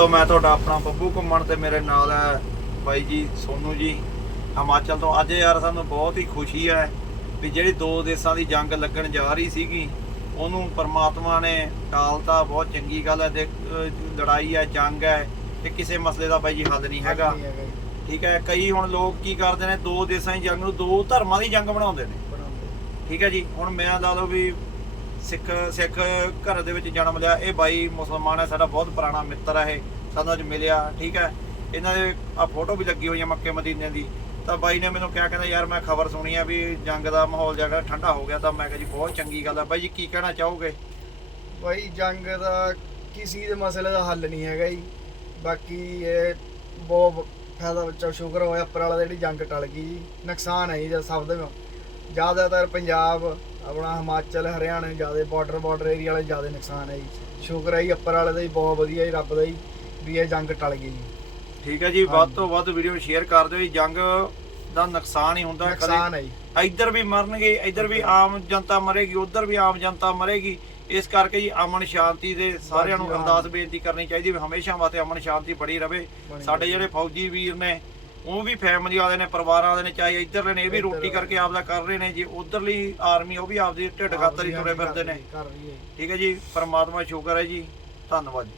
ਤੋ ਮੈਂ ਤੁਹਾਡਾ ਆਪਣਾ ਬੱਬੂ ਘੁੰਮਣ ਤੇ ਮੇਰੇ ਨਾਲ ਹੈ ਬਾਈ ਜੀ ਸੋਨੂ ਜੀ ਹਿਮਾਚਲ ਤੋਂ। ਅੱਜ ਯਾਰ ਸਾਨੂੰ ਬਹੁਤ ਹੀ ਖੁਸ਼ੀ ਹੈ ਵੀ ਜਿਹੜੀ ਦੋ ਦੇਸ਼ਾਂ ਦੀ ਜੰਗ ਲੱਗਣ ਜਾ ਰਹੀ ਸੀਗੀ ਉਹਨੂੰ ਪਰਮਾਤਮਾ ਨੇ ਟਾਲਤਾ। ਬਹੁਤ ਚੰਗੀ ਗੱਲ ਹੈ ਅਹ ਲੜਾਈ ਹੈ ਜੰਗ ਹੈ ਤੇ ਕਿਸੇ ਮਸਲੇ ਦਾ ਬਾਈ ਜੀ ਹੱਲ ਨਹੀਂ ਹੈਗਾ। ਠੀਕ ਹੈ ਕਈ ਹੁਣ ਲੋਕ ਕੀ ਕਰਦੇ ਨੇ ਦੋ ਦੇਸ਼ਾਂ ਦੀ ਜੰਗ ਨੂੰ ਦੋ ਧਰਮਾਂ ਦੀ ਜੰਗ ਬਣਾਉਂਦੇ ਨੇ। ਠੀਕ ਹੈ ਜੀ ਹੁਣ ਮੈਂ ਲਾ ਲਓ ਵੀ ਸਿੱਖ ਸਿੱਖ ਘਰ ਦੇ ਵਿੱਚ ਜਨਮ ਲਿਆ। ਇਹ ਬਾਈ ਮੁਸਲਮਾਨ ਹੈ, ਸਾਡਾ ਬਹੁਤ ਪੁਰਾਣਾ ਮਿੱਤਰ ਹੈ ਇਹ। ਸਾਨੂੰ ਅੱਜ ਮਿਲਿਆ, ਠੀਕ ਹੈ। ਇਹਨਾਂ ਦੇ ਆ ਫੋਟੋ ਵੀ ਲੱਗੀ ਹੋਈ ਹੈ ਮੱਕੇ ਮਦੀਨੇ ਦੀ। ਤਾਂ ਬਾਈ ਨੇ ਮੈਨੂੰ ਕਿਹਾ, ਕਹਿੰਦਾ, ਯਾਰ, ਮੈਂ ਖਬਰ ਸੁਣੀ ਆ ਵੀ ਜੰਗ ਦਾ ਮਾਹੌਲ ਜਿਹੜਾ ਠੰਡਾ ਹੋ ਗਿਆ, ਤਾਂ ਮੈਂ ਕਿਹਾ ਜੀ, ਬਹੁਤ ਚੰਗੀ ਗੱਲ ਆ। ਬਾਈ ਜੀ, ਕੀ ਕਹਿਣਾ ਚਾਹੋਗੇ? ਬਾਈ, ਜੰਗ ਦਾ ਕਿਸੇ ਦੇ ਮਸਲੇ ਦਾ ਹੱਲ ਨਹੀਂ ਹੈਗਾ ਜੀ। ਬਾਕੀ ਇਹ ਬਹੁਤ ਫਾਇਦਾ ਬੱਚਾ, ਸ਼ੁਕਰ ਹੋਇਆ ਉੱਪਰ ਵਾਲਾ ਜਿਹੜੀ ਜੰਗ ਟਲ ਗਈ ਜੀ। ਨੁਕਸਾਨ ਹੈ ਜੀ ਇਹਦਾ ਸਭ ਦਾ ਜ਼ਿਆਦਾਤਰ ਪੰਜਾਬ ਆਪਣਾ ਹਿਮਾਚਲ ਹਰਿਆਣਾ ਜ਼ਿਆਦਾ ਬਾਰਡਰ ਬਾਰਡਰ ਏਰੀਆ ਵਾਲੇ ਜ਼ਿਆਦਾ ਨੁਕਸਾਨ ਹੈ ਜੀ। ਸ਼ੁਕਰ ਹੈ ਜੀ ਉੱਪਰ ਵਾਲੇ ਦਾ ਜੀ ਬਹੁਤ ਵਧੀਆ ਜੀ ਰੱਬ ਦਾ ਜੀ ਵੀ ਇਹ ਜੰਗ ਟਲ ਗਈ ਜੀ। ਠੀਕ ਹੈ ਜੀ ਵੱਧ ਤੋਂ ਵੱਧ ਵੀਡੀਓ ਸ਼ੇਅਰ ਕਰ ਦਿਓ ਜੀ ਜੰਗ ਦਾ ਨੁਕਸਾਨ ਹੀ ਹੁੰਦਾ ਨੁਕਸਾਨ ਹੈ ਜੀ। ਇੱਧਰ ਵੀ ਮਰਨਗੇ ਇੱਧਰ ਵੀ ਆਮ ਜਨਤਾ ਮਰੇਗੀ ਉੱਧਰ ਵੀ ਆਮ ਜਨਤਾ ਮਰੇਗੀ। ਇਸ ਕਰਕੇ ਜੀ ਅਮਨ ਸ਼ਾਂਤੀ ਦੇ ਸਾਰਿਆਂ ਨੂੰ। ਅਰਦਾਸ ਬੇਨਤੀ ਕਰਨੀ ਚਾਹੀਦੀ ਵੀ ਹਮੇਸ਼ਾ ਵਾਸਤੇ ਅਮਨ ਸ਼ਾਂਤੀ ਬਣੀ ਰਵੇ। ਸਾਡੇ। ਜਿਹੜੇ ਫੌਜੀ ਵੀਰ ਨੇ ਉਹ ਵੀ ਫੈਮਿਲੀ ਵਾਲੇ ਨੇ ਪਰਿਵਾਰਾਂ ਵਾਲੇ ਨੇ ਚਾਹੇ ਇੱਧਰ ਨੇ ਇਹ ਵੀ ਰੋਟੀ ਕਰਕੇ ਆਪਦਾ ਕਰ ਰਹੇ ਨੇ ਜੀ ਉਧਰਲੀ ਆਰਮੀ ਉਹ ਵੀ ਆਪਦੀ ਢਿੱਡ ਖਾਤਰ ਹੀ ਤੁਰੇ ਫਿਰਦੇ ਨੇ। ਠੀਕ ਹੈ ਜੀ ਪਰਮਾਤਮਾ ਸ਼ੁਕਰ ਹੈ ਜੀ ਧੰਨਵਾਦ ਜੀ।